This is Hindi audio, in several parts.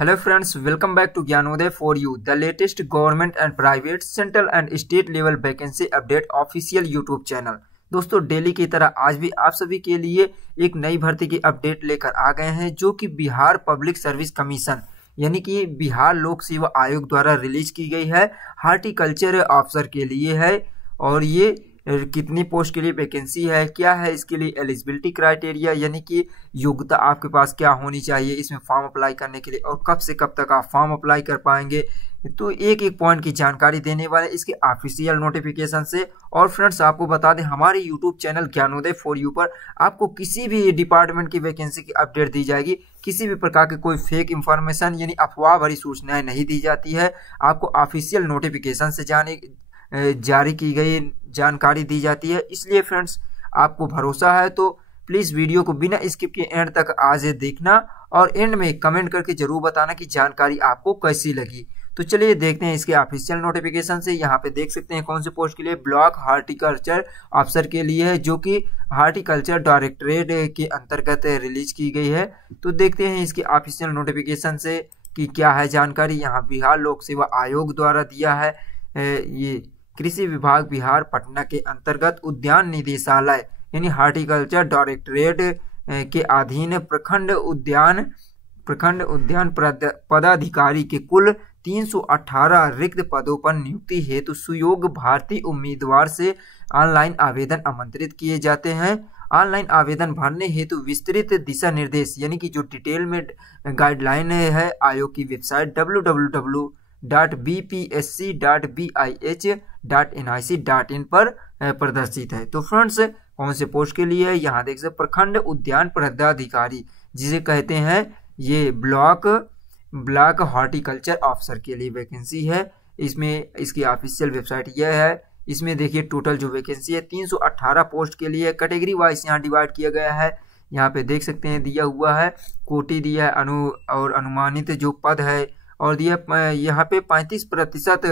Hello friends, welcome back to Gyanoday for you, the latest government and private, central and state level vacancy update official YouTube channel. दोस्तों, डेली की तरह आज भी आप सभी के लिए एक नई भर्ती की अपडेट लेकर आ गए हैं, जो कि बिहार पब्लिक सर्विस कमीशन यानी कि बिहार लोक सेवा आयोग द्वारा रिलीज की गई है। हार्टिकल्चर अफसर के लिए है और ये कितनी पोस्ट के लिए वैकेंसी है, क्या है इसके लिए एलिजिबिलिटी क्राइटेरिया यानी कि योग्यता आपके पास क्या होनी चाहिए इसमें फॉर्म अप्लाई करने के लिए, और कब से कब तक आप फॉर्म अप्लाई कर पाएंगे, तो एक एक पॉइंट की जानकारी देने वाले इसके ऑफिशियल नोटिफिकेशन से। और फ्रेंड्स, आपको बता दें, हमारे YouTube channel Gyanoday for you पर आपको किसी भी डिपार्टमेंट की वैकेंसी की अपडेट दी जाएगी। किसी भी प्रकार की कोई फेक इंफॉर्मेशन यानी अफवाह भरी सूचनाएं नहीं दी जाती है। आपको ऑफिशियल नोटिफिकेशन से जारी की गई जानकारी दी जाती है। इसलिए फ्रेंड्स, आपको भरोसा है तो प्लीज़ वीडियो को बिना स्किप के एंड तक आज देखना और एंड में कमेंट करके जरूर बताना कि जानकारी आपको कैसी लगी। तो चलिए देखते हैं इसके ऑफिशियल नोटिफिकेशन से। यहाँ पे देख सकते हैं कौन से पोस्ट के लिए, ब्लॉक हार्टिकल्चर अफसर के लिए है, जो कि हार्टिकल्चर डायरेक्टरेट के अंतर्गत रिलीज की गई है। तो देखते हैं इसके ऑफिशियल नोटिफिकेशन से कि क्या है जानकारी। यहाँ बिहार लोक सेवा आयोग द्वारा दिया है। ये कृषि विभाग बिहार पटना के अंतर्गत उद्यान निदेशालय यानी हार्टिकल्चर डायरेक्टरेट के अधीन प्रखंड उद्यान पदाधिकारी के कुल 318 रिक्त पदों पर नियुक्ति हेतु सुयोग्य भारतीय उम्मीदवार से ऑनलाइन आवेदन आमंत्रित किए जाते हैं। ऑनलाइन आवेदन भरने हेतु विस्तृत दिशा निर्देश यानी कि जो डिटेल में गाइडलाइन है आयोग की वेबसाइट www.bpsc.bih.nic.in पर प्रदर्शित है। तो फ्रेंड्स, कौन से पोस्ट के लिए है यहाँ देख सकते, प्रखंड उद्यान पदाधिकारी जिसे कहते हैं, ये ब्लॉक हॉर्टिकल्चर ऑफिसर के लिए वैकेंसी है। इसमें इसकी ऑफिशियल वेबसाइट यह है। इसमें देखिए टोटल जो वैकेंसी है 318 पोस्ट के लिए कैटेगरी वाइज यहाँ डिवाइड किया गया है। यहाँ पे देख सकते हैं दिया हुआ है कोटि दिया है, और अनुमानित जो पद है और दिया यहाँ पे 35%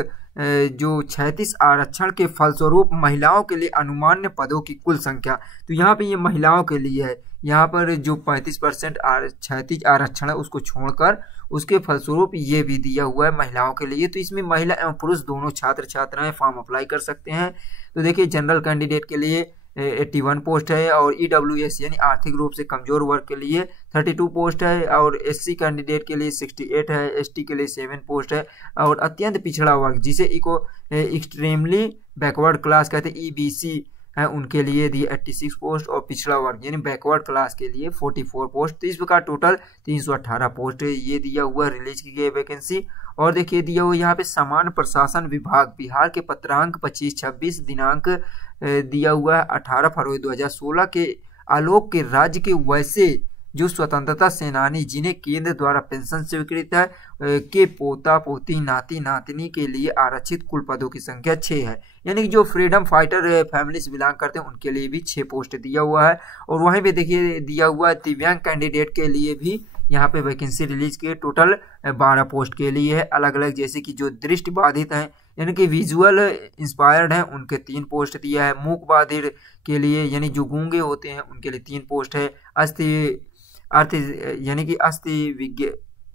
जो 36 आरक्षण के फलस्वरूप महिलाओं के लिए अनुमान्य पदों की कुल संख्या। तो यहाँ पे ये महिलाओं के लिए है। यहाँ पर जो 35% 36 आरक्षण है उसको छोड़कर उसके फलस्वरूप ये भी दिया हुआ है महिलाओं के लिए। तो इसमें महिला एवं पुरुष दोनों छात्र छात्राएं फॉर्म अप्लाई कर सकते हैं। तो देखिए, जनरल कैंडिडेट के लिए 81 पोस्ट है और EWS यानी आर्थिक रूप से कमजोर वर्ग के लिए 32 पोस्ट है और SC कैंडिडेट के लिए 68 है, ST के लिए 7 पोस्ट है और अत्यंत पिछड़ा वर्ग जिसे एक्सट्रीमली बैकवर्ड क्लास कहते हैं EBC है, उनके लिए दिए 86 पोस्ट और पिछड़ा वर्ग यानी बैकवर्ड क्लास के लिए 44 पोस्ट। तो इस प्रकार टोटल 318 पोस्ट ये दिया हुआ रिलीज की गई वैकेंसी। और देखिए दिया हुआ यहाँ पे सामान्य प्रशासन विभाग बिहार के पत्रांक 25-26 दिनांक दिया हुआ है 18 फरवरी 2016 के आलोक के राज्य के वैसे जो स्वतंत्रता सेनानी जिन्हें केंद्र द्वारा पेंशन स्वीकृत है के पोता पोती नाती नातनी के लिए आरक्षित कुल पदों की संख्या 6 है। यानी कि जो फ्रीडम फाइटर फैमिली से बिलोंग करते हैं उनके लिए भी 6 पोस्ट दिया हुआ है। और वहीं पे देखिए दिया हुआ दिव्यांग कैंडिडेट के लिए भी यहाँ पे वैकेंसी रिलीज की टोटल 12 पोस्ट के लिए है अलग अलग, जैसे कि जो दृष्टि बाधित हैं यानी कि विजुअल इंस्पायर्ड हैं उनके 3 पोस्ट दिया है। मूक बाधिर के लिए यानी जो गूंगे होते हैं उनके लिए 3 पोस्ट है। यानी कि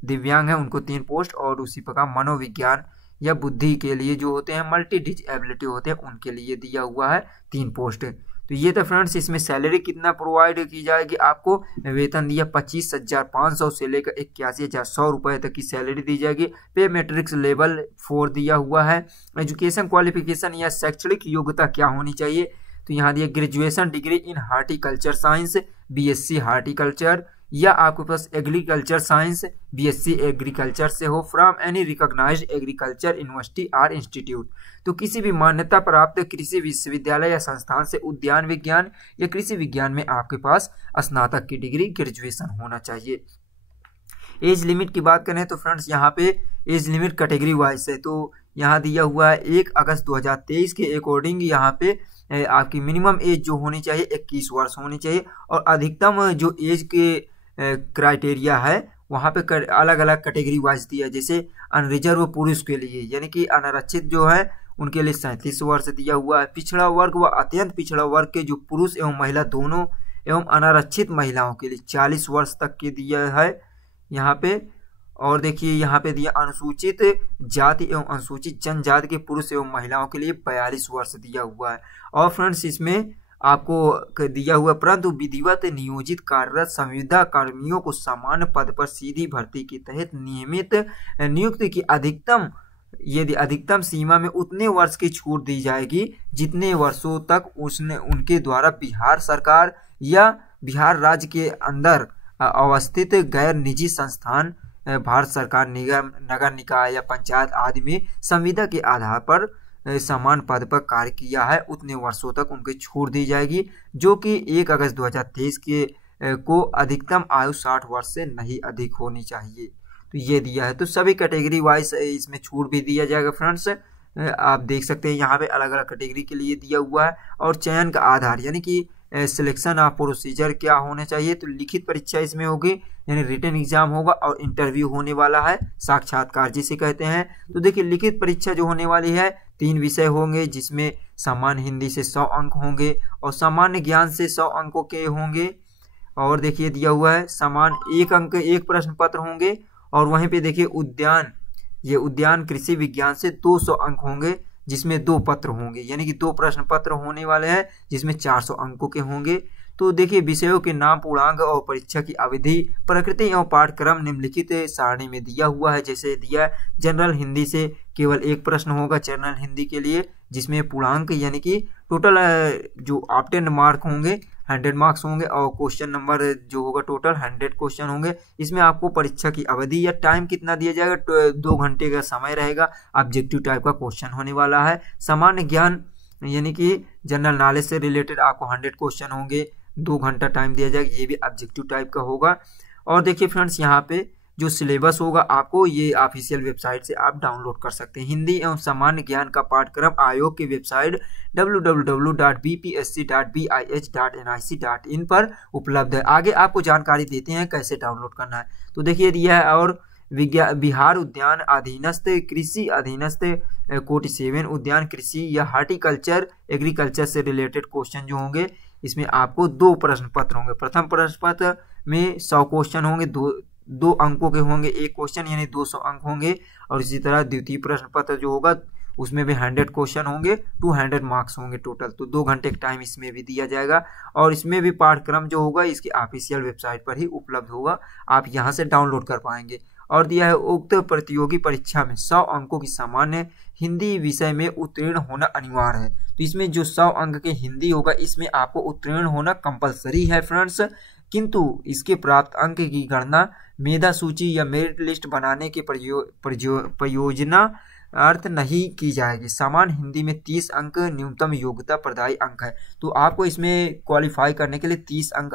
दिव्यांग है उनको 3 पोस्ट, और उसी प्रकार मनोविज्ञान या बुद्धि के लिए जो होते हैं मल्टी डिसेबिलिटी होते हैं उनके लिए दिया हुआ है 3 पोस्ट। तो ये तो फ्रेंड्स, इसमें सैलरी कितना प्रोवाइड की जाएगी आपको, वेतन दिया 25,500 से लेकर 81,100 रुपये तक की सैलरी दी जाएगी। पे मैट्रिक्स लेवल 4 दिया हुआ है। एजुकेशन क्वालिफिकेशन या शैक्षणिक योग्यता क्या होनी चाहिए, तो यहाँ दिया graduation degree in horticulture science BSc horticulture, या आपके पास एग्रीकल्चर साइंस BSc एग्रीकल्चर से हो from any recognised agriculture university और इंस्टीट्यूट। तो किसी भी मान्यता प्राप्त कृषि विश्वविद्यालय या संस्थान से उद्यान विज्ञान या कृषि विज्ञान में आपके पास स्नातक की डिग्री ग्रेजुएशन होना चाहिए। एज लिमिट की बात करें तो फ्रेंड्स, यहाँ पे एज लिमिट कैटेगरी वाइज है। तो यहाँ दिया हुआ है 1 अगस्त 2023 के अकॉर्डिंग यहाँ पे आपकी मिनिमम एज जो होनी चाहिए 21 वर्ष होनी चाहिए, और अधिकतम जो एज के क्राइटेरिया है वहाँ पे अलग अलग कैटेगरी वाइज दिया। जैसे अनरिजर्व पुरुष के लिए यानी कि अनारक्षित जो है उनके लिए 37 वर्ष दिया हुआ है। पिछड़ा वर्ग व अत्यंत पिछड़ा वर्ग के जो पुरुष एवं महिला दोनों एवं अनारक्षित महिलाओं के लिए 40 वर्ष तक के दिया है यहाँ पे। और देखिए यहाँ पे दिया अनुसूचित जाति एवं अनुसूचित जनजाति के पुरुष एवं महिलाओं के लिए 42 वर्ष दिया हुआ है। और फ्रेंड्स इसमें आपको दिया हुआ परंतु विधिवत नियोजित कार्यरत संविदा कर्मियों को सामान्य पद पर सीधी भर्ती के तहत नियमित नियुक्ति की अधिकतम सीमा में उतने वर्ष की छूट दी जाएगी जितने वर्षों तक उनके द्वारा बिहार सरकार या बिहार राज्य के अंदर अवस्थित गैर निजी संस्थान, भारत सरकार, निगम, नगर निकाय या पंचायत आदि में संविदा के आधार पर समान पद पर कार्य किया है, उतने वर्षों तक उनकी छूट दी जाएगी, जो कि 1 अगस्त 2023 को अधिकतम आयु 60 वर्ष से नहीं अधिक होनी चाहिए। तो ये दिया है। तो सभी कैटेगरी वाइज इसमें छूट भी दिया जाएगा फ्रेंड्स। आप देख सकते हैं यहाँ पे अलग अलग कैटेगरी के लिए दिया हुआ है। और चयन का आधार यानी कि सिलेक्शन ऑफ प्रोसीजर क्या होना चाहिए, तो लिखित परीक्षा इसमें होगी यानी रिटन एग्जाम होगा और इंटरव्यू होने वाला है, साक्षात्कार जिसे कहते हैं। तो देखिए लिखित परीक्षा जो होने वाली है 3 विषय होंगे, जिसमें सामान्य हिंदी से 100 अंक होंगे और सामान्य ज्ञान से 100 अंकों के होंगे। और देखिए दिया हुआ है सामान्य 1 अंक 1 प्रश्न पत्र होंगे। और वहीं पे देखिए उद्यान कृषि विज्ञान से 200 अंक होंगे, जिसमें 2 पत्र होंगे, यानी कि 2 प्रश्न पत्र होने वाले हैं जिसमें 400 अंकों के होंगे। तो देखिए विषयों के नाम, पूर्णांक और परीक्षा की अवधि, प्रकृति एवं पाठ्यक्रम निम्नलिखित सारणी में दिया हुआ है। जैसे दिया जनरल हिंदी से केवल 1 प्रश्न होगा जनरल हिंदी के लिए, जिसमें पूर्णांक यानी कि टोटल जो ऑब्टेन मार्क होंगे 100 मार्क्स होंगे और क्वेश्चन नंबर जो होगा टोटल 100 क्वेश्चन होंगे। इसमें आपको परीक्षा की अवधि या टाइम कितना दिया जाएगा, 2 घंटे का समय रहेगा। ऑब्जेक्टिव टाइप का क्वेश्चन होने वाला है। सामान्य ज्ञान यानी कि जनरल नॉलेज से रिलेटेड आपको 100 क्वेश्चन होंगे, 2 घंटा टाइम दिया जाएगा, ये भी ऑब्जेक्टिव टाइप का होगा। और देखिए फ्रेंड्स यहाँ पे जो सिलेबस होगा आपको ये ऑफिशियल वेबसाइट से आप डाउनलोड कर सकते हैं। हिंदी एवं सामान्य ज्ञान का पाठ्यक्रम आयोग की वेबसाइट www.bpsc.bih.nic.in पर उपलब्ध है। आगे आपको जानकारी देते हैं कैसे डाउनलोड करना है। तो देखिए दिया है और बिहार उद्यान अधीनस्थ कृषि अधीनस्थ कोटि 7 उद्यान कृषि या हार्टिकल्चर एग्रीकल्चर से रिलेटेड क्वेश्चन जो होंगे, इसमें आपको 2 प्रश्न पत्र होंगे। प्रथम प्रश्न पत्र में 100 क्वेश्चन होंगे, 2 अंकों के होंगे 1 क्वेश्चन यानी 200 अंक होंगे। और इसी तरह द्वितीय प्रश्न पत्र जो होगा उसमें भी 100 क्वेश्चन होंगे, 200 मार्क्स होंगे टोटल। तो 2 घंटे का टाइम इसमें भी दिया जाएगा। और इसमें भी पाठ्यक्रम जो होगा इसकी ऑफिशियल वेबसाइट पर ही उपलब्ध होगा, आप यहाँ से डाउनलोड कर पाएंगे। और दिया है उक्त प्रतियोगी परीक्षा में 100 अंकों की सामान्य हिंदी विषय में उत्तीर्ण होना अनिवार्य है। तो इसमें जो 100 अंक के हिंदी होगा इसमें आपको उत्तीर्ण होना कंपलसरी है फ्रेंड्स, किंतु इसके प्राप्त अंक की गणना मेधा सूची या मेरिट लिस्ट बनाने के प्रयोजना अर्थ नहीं की जाएगी। सामान्य हिंदी में 30 अंक न्यूनतम योग्यता प्रदायी अंक है। तो आपको इसमें क्वालिफाई करने के लिए 30 अंक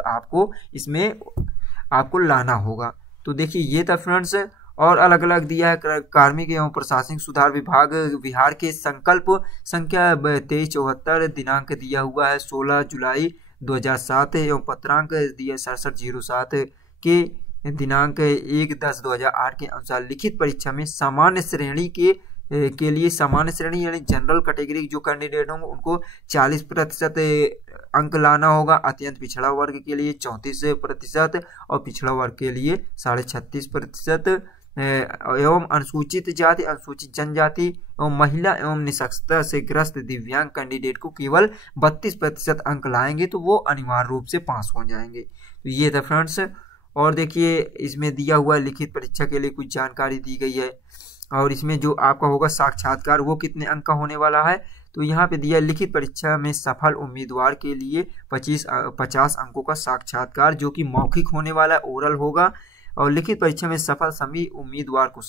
आपको लाना होगा। तो देखिए ये था फ्रेंड्स। और अलग अलग दिया है कार्मिक एवं प्रशासनिक सुधार विभाग बिहार के संकल्प संख्या 2374 दिनांक दिया हुआ है 16 जुलाई 2007 एवं पत्रांक दिया 6707 के दिनांक 1/10/2008 के अनुसार लिखित परीक्षा में सामान्य श्रेणी के लिए सामान्य श्रेणी यानी जनरल कैटेगरी जो कैंडिडेट होंगे उनको 40% अंक लाना होगा। अत्यंत पिछड़ा वर्ग के लिए 34% और पिछड़ा वर्ग के लिए 36.5% एवं अनुसूचित जाति अनुसूचित जनजाति एवं महिला एवं निशक्तता से ग्रस्त दिव्यांग कैंडिडेट को केवल 32% अंक लाएंगे तो वो अनिवार्य रूप से पास हो जाएंगे। तो ये था फ्रेंड्स। और देखिए इसमें दिया हुआ लिखित परीक्षा के लिए कुछ जानकारी दी गई है। और इसमें जो आपका होगा साक्षात्कार वो कितने अंक का होने वाला है, तो यहाँ पे दिया लिखित परीक्षा में सफल उम्मीदवार के लिए 50 अंकों का साक्षात्कार जो कि मौखिक होने वाला है, ओरल होगा। और लिखित परीक्षा में सफल सभी उम्मीदवार को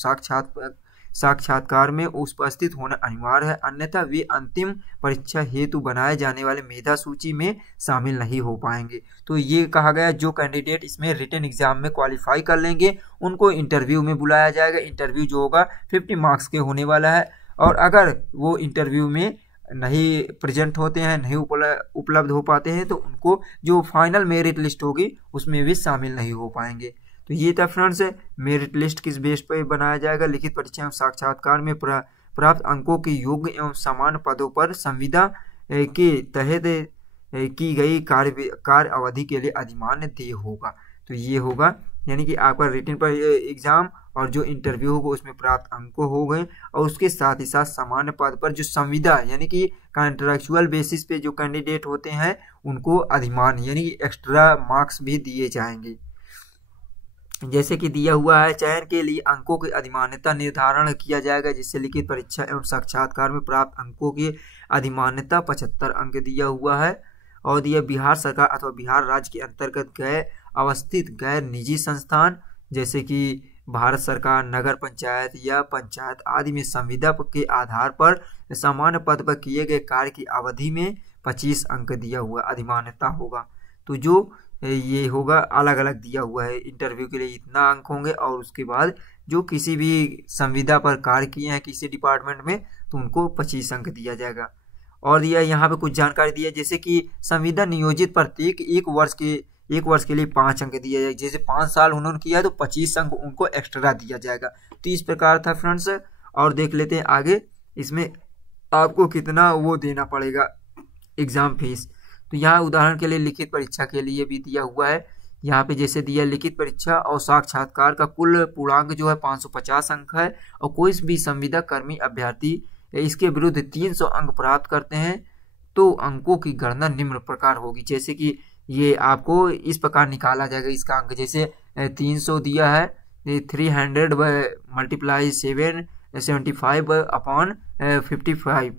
साक्षात्कार में उपस्थित होना अनिवार्य है, अन्यथा वे अंतिम परीक्षा हेतु बनाए जाने वाले मेधा सूची में शामिल नहीं हो पाएंगे। तो ये कहा गया जो कैंडिडेट इसमें रिटन एग्जाम में क्वालिफाई कर लेंगे उनको इंटरव्यू में बुलाया जाएगा। इंटरव्यू जो होगा 50 मार्क्स के होने वाला है। और अगर वो इंटरव्यू में नहीं प्रेजेंट होते हैं, नहीं उपलब्ध हो पाते हैं, तो उनको जो फाइनल मेरिट लिस्ट होगी उसमें भी शामिल नहीं हो पाएंगे। तो ये था फ्रेंड्स मेरिट लिस्ट किस बेस पर बनाया जाएगा। लिखित परीक्षा एवं साक्षात्कार में प्राप्त अंकों के योग्य एवं समान पदों पर संविदा के तहत की गई कार्य अवधि के लिए अधिमान्य देय होगा। तो ये होगा यानी कि आपका रिटन पर एग्जाम और जो इंटरव्यू होगा उसमें प्राप्त अंक हो गए, और उसके साथ ही साथ सामान्य पद पर जो संविदा यानी कि कॉन्ट्रेक्चुअल बेसिस पे जो कैंडिडेट होते हैं उनको अधिमान यानी कि एक्स्ट्रा मार्क्स भी दिए जाएंगे। जैसे कि दिया हुआ है, चयन के लिए अंकों की अधिमान्यता निर्धारण किया जाएगा, जिससे लिखित परीक्षा एवं साक्षात्कार में प्राप्त अंकों की अधिमान्यता 75 अंक दिया हुआ है। और दिया बिहार सरकार अथवा बिहार राज्य के अंतर्गत गए अवस्थित गैर निजी संस्थान जैसे कि भारत सरकार, नगर पंचायत या पंचायत आदि में संविदा के आधार पर सामान्य पद पर किए गए कार्य की अवधि में 25 अंक दिया हुआ अधिमान्यता होगा। तो जो ये होगा अलग अलग दिया हुआ है, इंटरव्यू के लिए इतना अंक होंगे, और उसके बाद जो किसी भी संविदा पर कार्य किए हैं किसी डिपार्टमेंट में तो उनको 25 अंक दिया जाएगा। और दिया यहाँ पे कुछ जानकारी दी है, जैसे कि संविदा नियोजित प्रत्येक एक वर्ष के लिए 5 अंक दिया जाएगा। जैसे 5 साल उन्होंने किया तो 25 अंक उनको एक्स्ट्रा दिया जाएगा। तो इस प्रकार था फ्रेंड्स। और देख लेते हैं आगे इसमें आपको कितना वो देना पड़ेगा एग्जाम फीस। तो यहाँ उदाहरण के लिए लिखित परीक्षा के लिए भी दिया हुआ है। यहाँ पे जैसे दिया लिखित परीक्षा और साक्षात्कार का कुल पूर्णांक जो है 550 अंक है, और कोई भी संविदा कर्मी अभ्यर्थी इसके विरुद्ध 300 अंक प्राप्त करते हैं तो अंकों की गणना निम्न प्रकार होगी। जैसे कि ये आपको इस प्रकार निकाला जाएगा इसका अंक, जैसे 300 दिया है 300 मल्टीप्लाई 775 अपॉन 55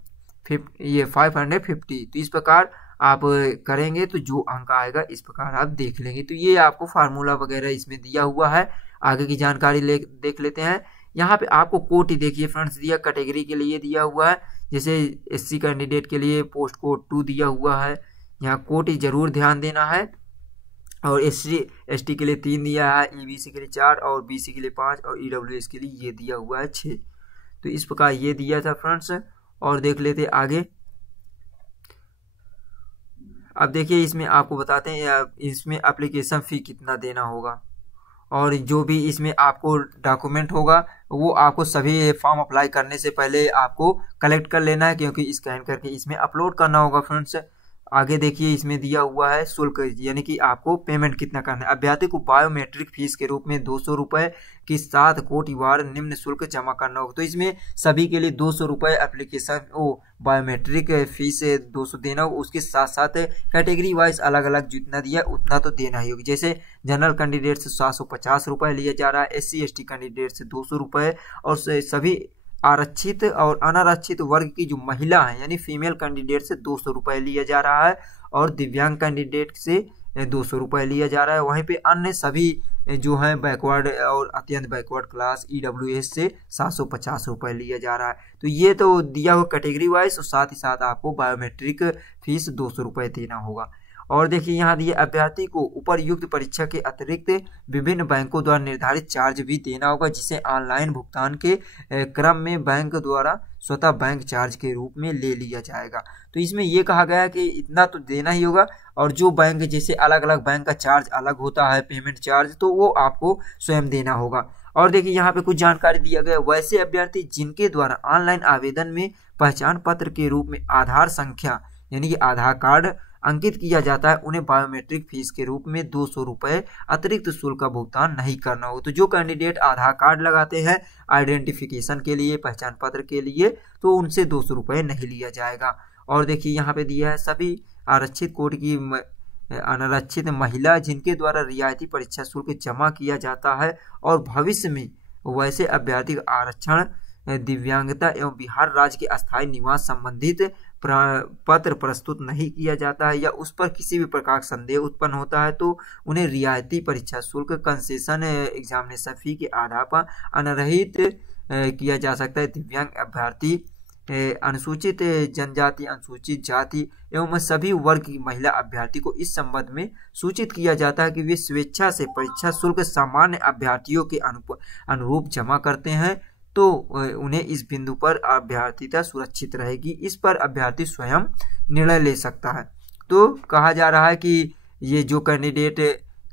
ये 550। तो इस प्रकार आप करेंगे तो जो अंक आएगा इस प्रकार आप देख लेंगे। तो ये आपको फार्मूला वगैरह इसमें दिया हुआ है। आगे की जानकारी देख लेते हैं। यहाँ पे आपको कोटि देखिए फ्रेंड्स दिया कैटेगरी के लिए दिया हुआ है। जैसे एससी कैंडिडेट के लिए पोस्ट कोड 2 दिया हुआ है, यहाँ कोटि जरूर ध्यान देना है। और एसटी के लिए 3 दिया है, ईबीसी के लिए 4 और बीसी के लिए 5 और ईडब्ल्यूएस के लिए ये दिया हुआ है 6। तो इस प्रकार ये दिया था फ्रेंड्स। और देख लेते आगे। अब देखिए इसमें आपको बताते हैं इसमें एप्लीकेशन फ़ी कितना देना होगा, और जो भी इसमें आपको डॉक्यूमेंट होगा वो आपको सभी फॉर्म अप्लाई करने से पहले आपको कलेक्ट कर लेना है, क्योंकि स्कैन करके इसमें अपलोड करना होगा फ्रेंड्स। आगे देखिए इसमें दिया हुआ है शुल्क, यानी कि आपको पेमेंट कितना करना है। अभ्यर्थी को बायोमेट्रिक फीस के रूप में 200 रुपये के साथ कोटिवार निम्न शुल्क जमा करना होगा। तो इसमें सभी के लिए 200 रुपये एप्लीकेशन बायोमेट्रिक फीस 200 देना होगा। उसके साथ साथ कैटेगरी वाइज अलग अलग जितना दिया उतना तो देना ही होगा। जैसे जनरल कैंडिडेट से 750 रुपये लिया जा रहा है, SC ST कैंडिडेट से 200 रुपये, और सभी आरक्षित और अनारक्षित वर्ग की जो महिला है यानी फीमेल कैंडिडेट से 200 रुपये लिया जा रहा है, और दिव्यांग कैंडिडेट से 200 रुपये लिया जा रहा है। वहीं पे अन्य सभी जो है बैकवर्ड और अत्यंत बैकवर्ड क्लास EWS से 750 रुपये लिया जा रहा है। तो ये तो दिया हुआ कैटेगरी वाइज, और साथ ही साथ आपको बायोमेट्रिक फीस 200 रुपये देना होगा। और देखिए यहाँ दिए अभ्यर्थी को उपरयुक्त परीक्षा के अतिरिक्त विभिन्न बैंकों द्वारा निर्धारित चार्ज भी देना होगा, जिसे ऑनलाइन भुगतान के क्रम में बैंक द्वारा स्वतः बैंक चार्ज के रूप में ले लिया जाएगा। तो इसमें ये कहा गया है कि इतना तो देना ही होगा, और जो बैंक जैसे अलग अलग बैंक का चार्ज अलग होता है पेमेंट चार्ज, तो वो आपको स्वयं देना होगा। और देखिए यहाँ पे कुछ जानकारी दिया गया, वैसे अभ्यर्थी जिनके द्वारा ऑनलाइन आवेदन में पहचान पत्र के रूप में आधार संख्या यानी कि आधार कार्ड अंकित किया जाता है, उन्हें बायोमेट्रिक फीस के रूप में 200 रुपये अतिरिक्त शुल्क का भुगतान नहीं करना हो। तो जो कैंडिडेट आधार कार्ड लगाते हैं आइडेंटिफिकेशन के लिए, पहचान पत्र के लिए, तो उनसे 200 रुपये नहीं लिया जाएगा। और देखिए यहाँ पे दिया है सभी आरक्षित कोटि की अनारक्षित महिला जिनके द्वारा रियायती परीक्षा शुल्क जमा किया जाता है और भविष्य में वैसे अभ्यर्थी का आरक्षण, दिव्यांगता एवं बिहार राज्य के अस्थायी निवास संबंधित पत्र प्रस्तुत नहीं किया जाता है या उस पर किसी भी प्रकार संदेह उत्पन्न होता है, तो उन्हें रियायती परीक्षा शुल्क कंसेशन एग्जामिनेशन फी के आधार पर अनरहित किया जा सकता है। दिव्यांग अभ्यर्थी, अनुसूचित जनजाति, अनुसूचित जाति एवं सभी वर्ग की महिला अभ्यर्थी को इस संबंध में सूचित किया जाता है कि वे स्वेच्छा से परीक्षा शुल्क सामान्य अभ्यर्थियों के अनुरूप जमा करते हैं, तो उन्हें इस बिंदु पर अभ्यर्थिता सुरक्षित रहेगी। इस पर अभ्यर्थी स्वयं निर्णय ले सकता है। तो कहा जा रहा है कि ये जो कैंडिडेट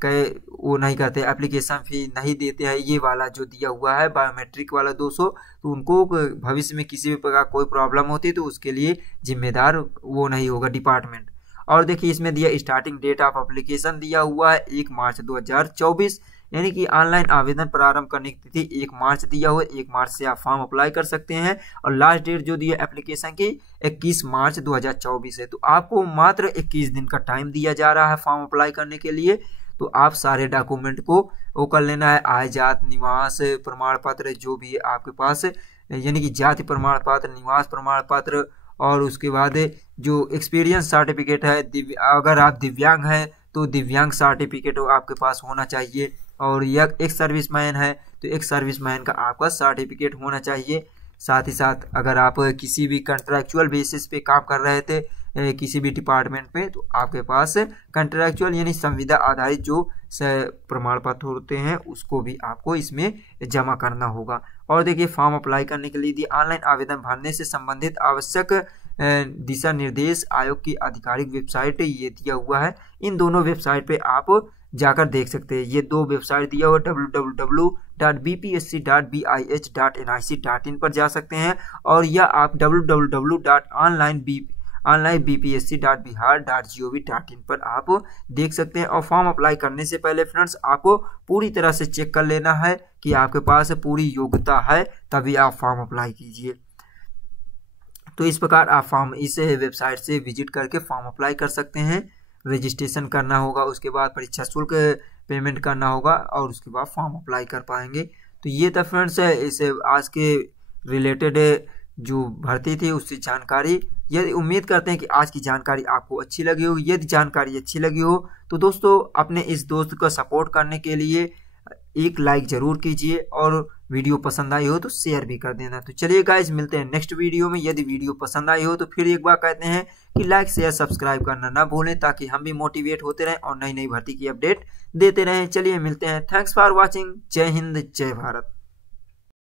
वो नहीं करते, एप्लीकेशन फी नहीं देते हैं, ये वाला जो दिया हुआ है बायोमेट्रिक वाला 200, तो उनको भविष्य में किसी भी प्रकार कोई प्रॉब्लम होती है तो उसके लिए जिम्मेदार वो नहीं होगा डिपार्टमेंट। और देखिए इसमें दिया स्टार्टिंग डेट ऑफ एप्लीकेशन दिया हुआ है 1 मार्च 2024, यानी कि ऑनलाइन आवेदन प्रारंभ करने की तिथि 1 मार्च दिया हुआ है। 1 मार्च से आप फॉर्म अप्लाई कर सकते हैं और लास्ट डेट जो दी है एप्लीकेशन की 21 मार्च 2024 है। तो आपको मात्र 21 दिन का टाइम दिया जा रहा है फॉर्म अप्लाई करने के लिए। तो आप सारे डॉक्यूमेंट को वो कर लेना है, आय जात निवास प्रमाण पत्र जो भी है आपके पास, यानी कि जाति प्रमाण पत्र, निवास प्रमाण पत्र, और उसके बाद जो एक्सपीरियंस सर्टिफिकेट है, अगर आप दिव्यांग हैं तो दिव्यांग सर्टिफिकेट आपके पास होना चाहिए, और यह एक सर्विसमैन है तो एक सर्विसमैन का आपका सर्टिफिकेट होना चाहिए। साथ ही साथ अगर आप किसी भी कंट्रैक्चुअल बेसिस पे काम कर रहे थे किसी भी डिपार्टमेंट पे, तो आपके पास कंट्रैक्चुअल यानी संविदा आधारित जो प्रमाण पत्र होते हैं उसको भी आपको इसमें जमा करना होगा। और देखिए फॉर्म अप्लाई करने के लिए ऑनलाइन आवेदन भरने से संबंधित आवश्यक दिशा निर्देश आयोग की आधिकारिक वेबसाइट ये दिया हुआ है। इन दोनों वेबसाइट पे आप जाकर देख सकते हैं। ये दो वेबसाइट दिया हुआ www.bpsc.bih.nic.in पर जा सकते हैं, और या आप www.onlinebpsc.bihar.gov.in पर आप देख सकते हैं। और फॉर्म अप्लाई करने से पहले फ्रेंड्स आपको पूरी तरह से चेक कर लेना है कि आपके पास पूरी योग्यता है, तभी आप फॉर्म अप्लाई कीजिए। तो इस प्रकार आप फॉर्म इस वेबसाइट से विजिट करके फॉर्म अप्लाई कर सकते हैं। रजिस्ट्रेशन करना होगा, उसके बाद परीक्षा शुल्क पेमेंट करना होगा, और उसके बाद फॉर्म अप्लाई कर पाएंगे। तो ये था फ्रेंड्स इसे आज के रिलेटेड जो भर्ती थी उसकी जानकारी। यदि उम्मीद करते हैं कि आज की जानकारी आपको अच्छी लगी हो। यदि जानकारी अच्छी लगी हो तो दोस्तों अपने इस दोस्त को सपोर्ट करने के लिए एक लाइक जरूर कीजिए, और वीडियो पसंद आई हो तो शेयर भी कर देना। तो चलिए गाइज मिलते हैं नेक्स्ट वीडियो में। यदि वीडियो पसंद आई हो तो फिर एक बार कहते हैं कि लाइक शेयर सब्सक्राइब करना ना भूलें, ताकि हम भी मोटिवेट होते रहें और नई नई भर्ती की अपडेट देते रहें। चलिए मिलते हैं। Thanks for watching. जय हिंद, जय भारत।